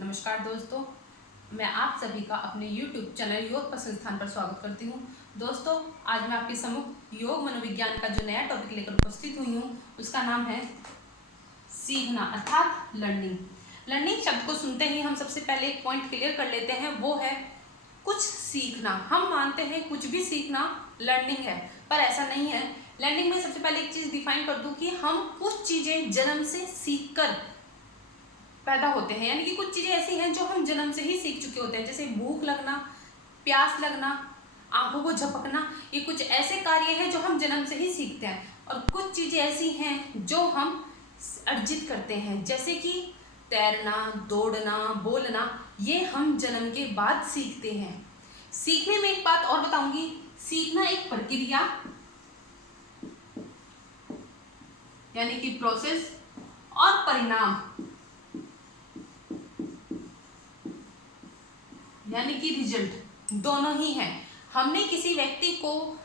नमस्कार दोस्तों, मैं आप सभी का अपने YouTube चैनल योग पर संस्थान पर स्वागत करती हूँ। दोस्तों, आज मैं आपके सम्मुख योग मनोविज्ञान का जो नया टॉपिक लेकर उपस्थित हुई हूँ उसका नाम है सीखना अर्थात लर्निंग। लर्निंग शब्द को सुनते ही हम सबसे पहले एक पॉइंट क्लियर कर लेते हैं, वो है कुछ सीखना। हम मानते हैं कुछ भी सीखना लर्निंग है, पर ऐसा नहीं है। लर्निंग में सबसे पहले एक चीज़ डिफाइन कर दूँ कि हम कुछ चीज़ें जन्म से सीख कर पैदा होते हैं, यानी कि कुछ चीज़ें ऐसी हैं जो हम जन्म से ही सीख चुके होते हैं, जैसे भूख लगना, प्यास लगना, आंखों को झपकना। ये कुछ ऐसे कार्य हैं जो हम जन्म से ही सीखते हैं, और कुछ चीज़ें ऐसी हैं जो हम अर्जित करते हैं, जैसे कि तैरना, दौड़ना, बोलना। ये हम जन्म के बाद सीखते हैं। सीखने में एक बात और बताऊंगी, सीखना एक प्रक्रिया यानी कि प्रोसेस और परिणाम यानी कि रिजल्ट दोनों ही हैं। हमने किसी व्यक्ति को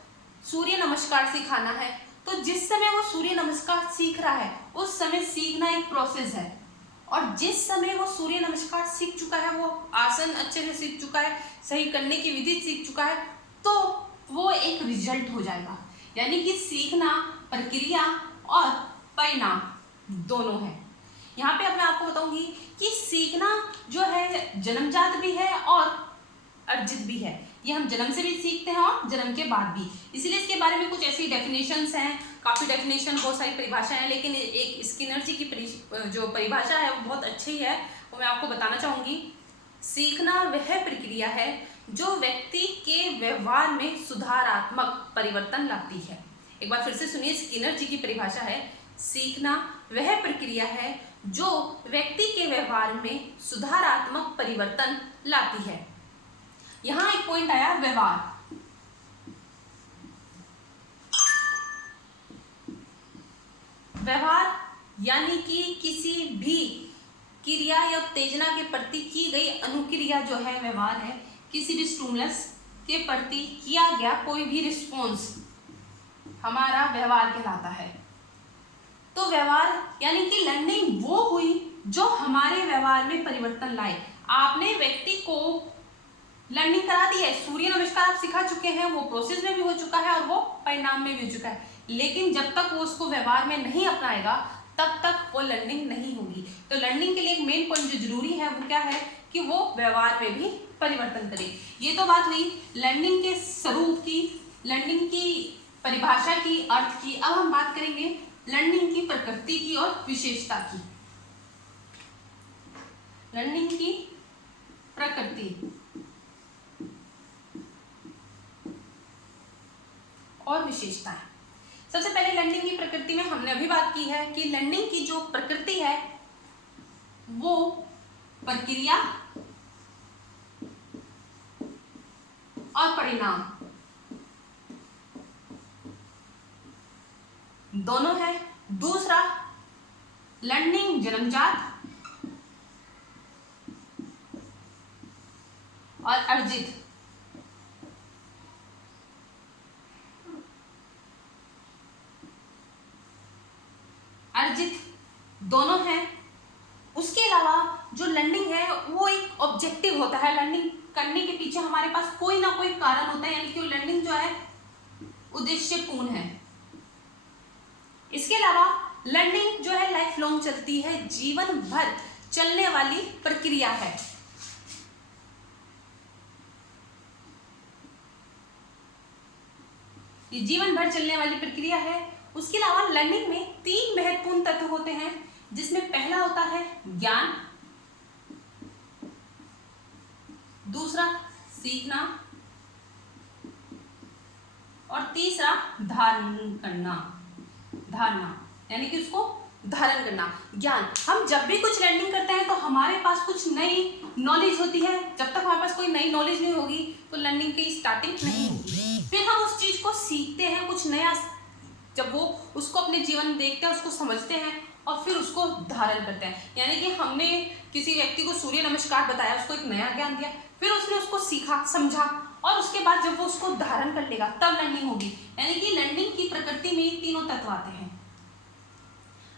सूर्य नमस्कार सिखाना है, तो जिस समय वो सूर्य नमस्कार सीख रहा है उस समय सीखना एक प्रोसेस है, और जिस समय वो सूर्य नमस्कार सीख चुका है, वो आसन अच्छे से सीख चुका है, सही करने की विधि सीख चुका है, तो वो एक रिजल्ट हो जाएगा। यानी कि सीखना प्रक्रिया और परिणाम दोनों है। यहाँ पे अब मैं आपको बताऊंगी कि सीखना जो है जन्मजात भी है और अर्जित भी है। ये हम जन्म से भी सीखते हैं और जन्म के बाद भी। इसीलिए इसके बारे में कुछ ऐसी डेफिनेशंस हैं, काफ़ी डेफिनेशन, बहुत सारी परिभाषाएं हैं, लेकिन एक स्किनर जी की जो परिभाषा है वो बहुत अच्छी है, वो मैं आपको बताना चाहूँगी। सीखना वह प्रक्रिया है जो व्यक्ति के व्यवहार में सुधारात्मक परिवर्तन लाती है। एक बार फिर से सुनिए, स्किनर जी की परिभाषा है, सीखना वह प्रक्रिया है जो व्यक्ति के व्यवहार में सुधारात्मक परिवर्तन लाती है। यहां एक पॉइंट आया, व्यवहार। व्यवहार यानी कि किसी भी क्रिया या उत्तेजना के प्रति की गई अनुक्रिया जो है व्यवहार है। किसी भी स्टिमुलस के प्रति किया गया कोई भी रिस्पॉन्स हमारा व्यवहार कहलाता है। तो व्यवहार यानी कि लर्निंग वो हुई जो हमारे व्यवहार में परिवर्तन लाए। आपने व्यक्ति को लर्निंग करा दी है, सूर्य नमस्कार आप सिखा चुके हैं, वो प्रोसेस में भी हो चुका है और वो परिणाम में भी हो चुका है, लेकिन जब तक वो उसको व्यवहार में नहीं अपनाएगा तब तक वो लर्निंग नहीं होगी। तो लर्निंग के लिए एक मेन पॉइंट जो जरूरी है वो क्या है कि वो व्यवहार में भी परिवर्तन करे। ये तो बात हुई लर्निंग के स्वरूप की, लर्निंग की परिभाषा की, अर्थ की। अब हम बात करेंगे लर्निंग की प्रकृति की और विशेषता की। लर्निंग की प्रकृति और विशेषताएं। सबसे पहले लर्निंग की प्रकृति में हमने अभी बात की है कि लर्निंग की जो प्रकृति है वो प्रक्रिया और परिणाम दोनों है। दूसरा, लर्निंग जन्मजात और अर्जित। अर्जित दोनों हैं। उसके अलावा जो लर्निंग है वो एक ऑब्जेक्टिव होता है। लर्निंग करने के पीछे हमारे पास कोई ना कोई कारण होता है, यानी कि वो लर्निंग जो है उद्देश्यपूर्ण है। इसके अलावा लर्निंग जो है लाइफ लॉन्ग चलती है, जीवन भर चलने वाली प्रक्रिया है। ये जीवन भर चलने वाली प्रक्रिया है। उसके अलावा लर्निंग में 3 महत्वपूर्ण तत्व होते हैं, जिसमें पहला होता है ज्ञान, दूसरा सीखना और तीसरा धारणा यानी कि उसको धारण करना। ज्ञान, हम जब भी कुछ लर्निंग करते हैं तो हमारे पास कुछ नई नॉलेज होती है। जब तक हमारे पास कोई नई नॉलेज नहीं होगी तो लर्निंग की स्टार्टिंग नहीं होगी। फिर हम उस चीज को सीखते हैं, कुछ नया, जब वो उसको अपने जीवन में देखते हैं, उसको समझते हैं और फिर उसको धारण करते हैं। यानी कि हमने किसी व्यक्ति को सूर्य नमस्कार बताया, उसको एक नया ज्ञान दिया, फिर उसने उसको सीखा, समझा, और उसके बाद जब वो उसको धारण कर लेगा तब लर्निंग होगी। यानी कि लर्निंग की प्रकृति में 3 तत्व आते हैं।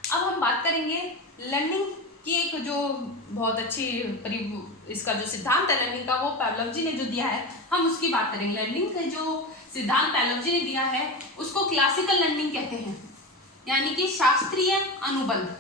अब हम बात करेंगे लर्निंग कि एक जो बहुत अच्छी इसका जो सिद्धांत है लर्निंग का, वो पावलोव जी ने जो दिया है, हम उसकी बात करेंगे। लर्निंग का जो सिद्धांत पावलोव जी ने दिया है उसको क्लासिकल लर्निंग कहते हैं, यानी कि शास्त्रीय अनुबंध।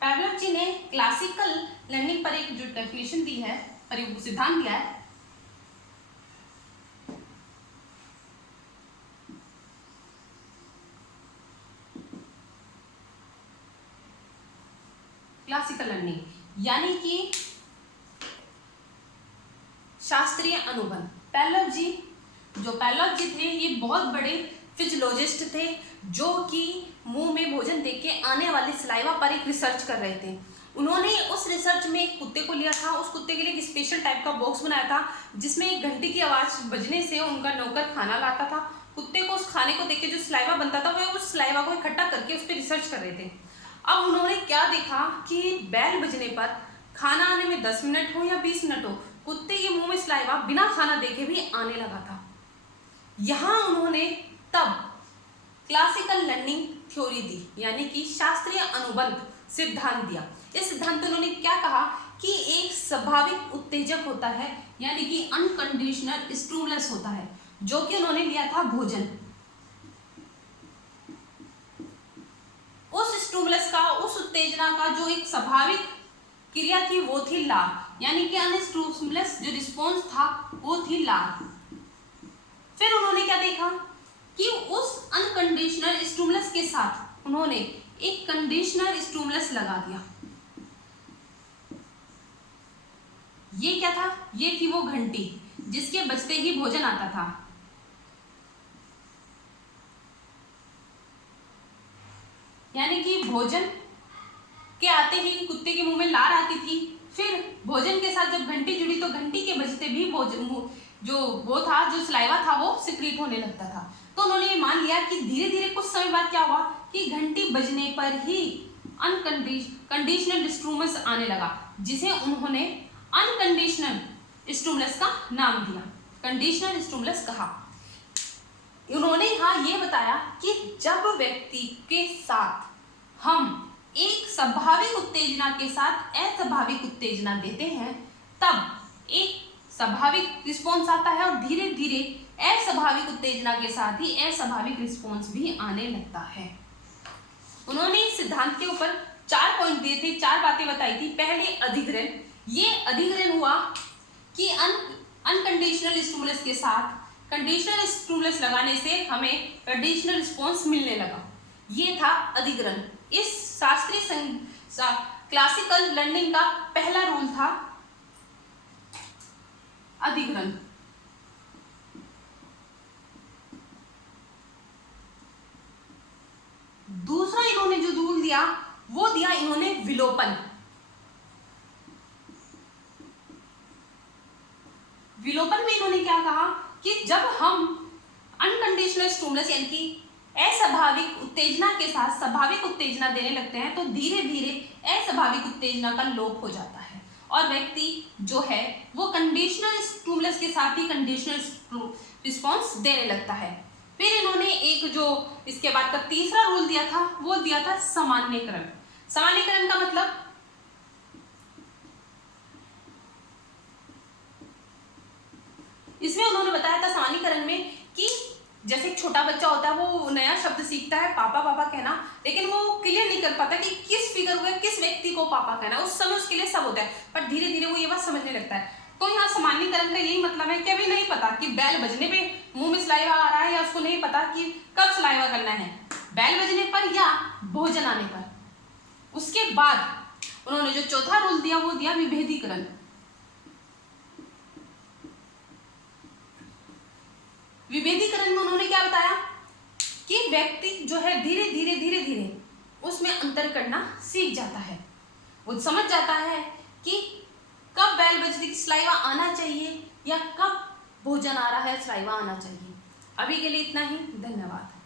पावलोव जी ने क्लासिकल लर्निंग पर एक जो डेफिनेशन दी है, सिद्धांत दिया है, क्लासिकल लर्निंग यानी कि शास्त्रीय अनुबंध। पावलोव जी थे, ये बहुत बड़े फिजियोलॉजिस्ट थे जो कि मुंह में भोजन देके आने वाली सलाइवा पर एक रिसर्च कर रहे थे। उन्होंने उस रिसर्च में एक कुत्ते को लिया था, उस कुत्ते के लिए एक स्पेशल टाइप का बॉक्स बनाया था जिसमें एक घंटी की आवाज बजने से उनका नौकर खाना लाता था। कुत्ते को उस खाने को देख के जो सलाइवा बनता था, वो उस सलाइवा को इकट्ठा करके उस पर रिसर्च कर रहे थे। अब उन्होंने क्या देखा कि बेल बजने पर खाना आने में 10 मिनट हो या 20 मिनट हो, कुत्ते के मुंह में सलाइवा बिना खाना देखे भी आने लगा था। यहां उन्होंने तब क्लासिकल लर्निंग थ्योरी दी, यानी कि शास्त्रीय अनुबंध सिद्धांत दिया। इस सिद्धांत में उन्होंने क्या कहा कि एक स्वाभाविक उत्तेजक होता है, यानी कि अनकंडीशनल स्टिमुलस होता है, जो कि उन्होंने लिया था भोजन। उस स्टिमुलस का, उस उत्तेजना का जो एक स्वाभाविक क्रिया थी वो थी लार, यानी कि अनस्टिमुलस जो रिस्पॉन्स था वो थी लार। फिर उन्होंने क्या देखा कि उस अनकंडीशनल स्टिमुलस के साथ उन्होंने एक कंडीशनल स्टिमुलस लगा दिया। ये क्या था? ये थी वो घंटी जिसके बजते ही भोजन आता था। यानी कि भोजन के आते ही कुत्ते के मुंह में लार आती थी, फिर भोजन के साथ जब घंटी जुड़ी तो घंटी के बजते भी भोजन जो सलाइवा था वो सिक्रीट होने लगता था। तो उन्होंने ये मान लिया कि धीरे धीरे कुछ समय बाद क्या हुआ कि घंटी बजने पर ही कंडीशनल स्टिमुलस आने लगा, जिसे उन्होंने अनकंडीशनल स्टिमुलस का नाम दिया, कंडीशनल स्टिमुलस कहा। उन्होंने यहाँ ये बताया कि जब व्यक्ति के साथ हम एक स्वाभाविक उत्तेजना के साथ अस्वाभाविक उत्तेजना देते हैं, तब एक स्वाभाविक रिस्पॉन्स आता है और धीरे धीरे अस्वाभाविक उत्तेजना के साथ ही अस्वाभाविक रिस्पॉन्स भी आने लगता है। उन्होंने इस सिद्धांत के ऊपर 4 पॉइंट दिए थे, 4 बातें बताई थी। पहले अधिग्रहण, ये अधिग्रहण हुआ कि अनकंडीशनल स्टिमुलस के साथ कंडीशनल स्टिमुलस लगाने से हमें कंडीशनल रिस्पॉन्स मिलने लगा, ये था अधिग्रहण। इस शास्त्रीय क्लासिकल लर्निंग का पहला रूल था अधिग्रहण। दूसरा इन्होंने जो रूल दिया वो दिया इन्होंने विलोपन। विलोपन में इन्होंने क्या कहा कि जब हम अनकंडीशनल स्टिमुलस यानी कि अस्वाभाविक उत्तेजना के साथ स्वाभाविक उत्तेजना देने लगते हैं तो धीरे धीरे अस्वाभाविक उत्तेजना का लोप हो जाता है और व्यक्ति जो है वो कंडीशनल स्टिमुलस के साथ ही कंडीशनल रिस्पॉन्स देने लगता है। फिर इन्होंने एक जो इसके बाद का तीसरा रूल दिया था वो दिया था सामान्यीकरण। सामान्यीकरण का मतलब इसमें उन्होंने बताया था सामान्यीकरण में कि जैसे एक छोटा बच्चा होता है वो नया शब्द सीखता है पापा पापा कहना, लेकिन वो क्लियर नहीं कर पाता कि किस फिगर को किस व्यक्ति को पापा कहना। उस समय उसके लिए सब होता है पर धीरे धीरे वो ये बात समझने लगता है। तो यहाँ सामान्यीकरण का यही मतलब है कि अभी नहीं पता कि बैल बजने पे मुंह में सलाइवा आ रहा है या उसको नहीं पता कि कब सलाइवा करना है, बैल बजने पर या भोजन आने पर। उसके बाद उन्होंने जो चौथा रूल दिया वो दिया विभेदीकरण। विभेदीकरण में उन्होंने क्या बताया कि व्यक्ति जो है धीरे धीरे उसमें अंतर करना सीख जाता है। वो समझ जाता है कि कब बैल बजने सलाइवा आना चाहिए या कब भोजन आ रहा है सलाइवा आना चाहिए। अभी के लिए इतना ही, धन्यवाद।